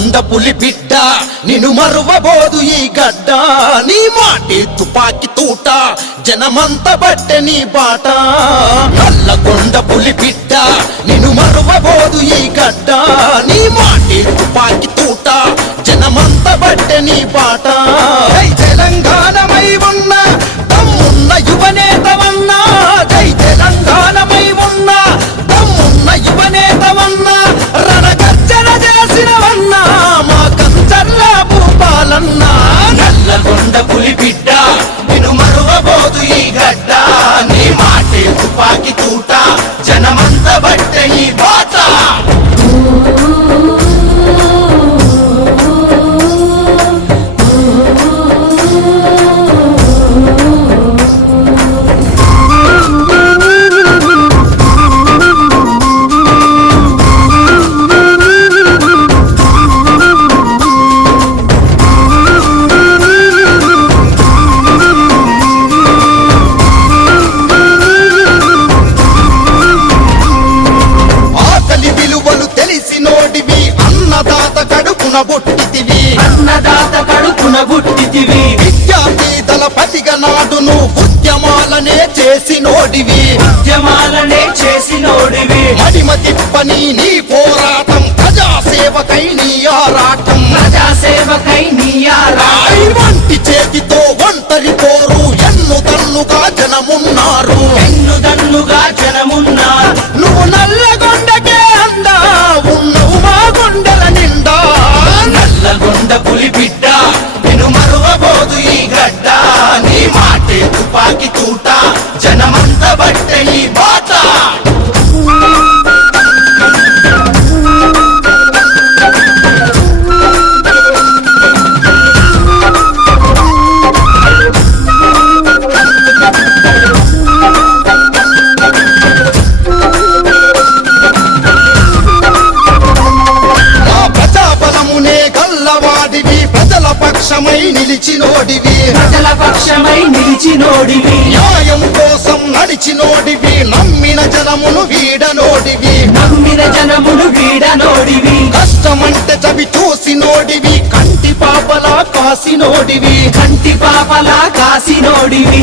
నల్లగొండ పులి బిడ్డ నిన్ను మరువబోదు ఈ గడ్డ నీ మాటి తుపాకి తూట జనమంత బట్టె నీ బాట నల్లగొండ పులి బిడ్డ నిన్ను మరువబోదు ఈ గడ్డ నీ మాటి తుపాకి తూట జనమంత బట్టె నీ బాట జై తెలంగాణమై ఉన్న దమ్మున్న యువనేతవన్నా జై తెలంగాణమై ఉన్న దమ్మున్న యువనేతవన్నా రణగర్జన చేసినవన్నా మా కంచర్ల భూపాలన్నా నల్లగొండ పులి బిడ్డ నిన్ను మరువబోదు ఈ గడ్డ నీ మాటే తుపాకి తూట జనమంత బట్టె ఈ బాట అన్నదాత కడుపున బుట్టితివి విద్యార్థి దళపతిగా నాడును ఉద్యమాలనే చేసినోడివి మడిమ తిప్పని నీ పోరాటం ప్రజాసేవకై నీ ఆరాటం వంటి చేతితో ఒంటరి పోరు ఎన్నుదన్నుగా జనమున్నారు నువ్వు నల్లగొండకే అందా ఉన్నవు మా గుండెల నిండా నల్లగొండ పులి బిడ్డ నిన్ను మరువబోదు ఈ గడ్డ నీ మాటే తుపాకి తూట జనమంత బట్టె ఈ బాట ప్రజల పక్షమై నిలిచినోడివి న్యాయం కోసం నడిచినోడివి నమ్మిన జనమును వీడనోడివి కష్టమంటే చవి చూసినోడివి కంటి పాపలా కాసినోడివి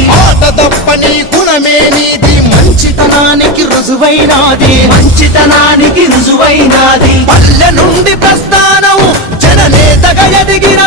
మాట తప్పని గుణమే నీది మంచితనానికి రుజువైనాది పల్లె నుండి ప్రస్థానం జననేతగా ఎదిగిన